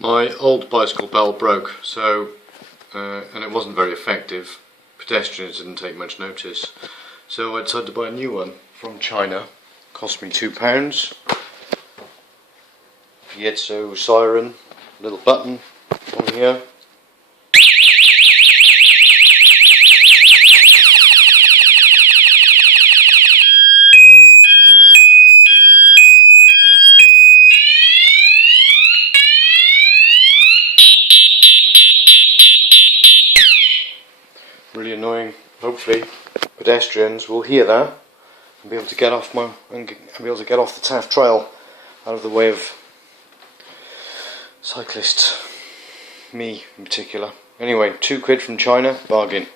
My old bicycle bell broke, and it wasn't very effective. Pedestrians didn't take much notice, so I decided to buy a new one from China. Cost me £2. Piezo siren, little button on here. Really annoying. Hopefully pedestrians will hear that and be able to get off the Taft Trail out of the way of cyclists, me in particular. Anyway, £2 from China, bargain.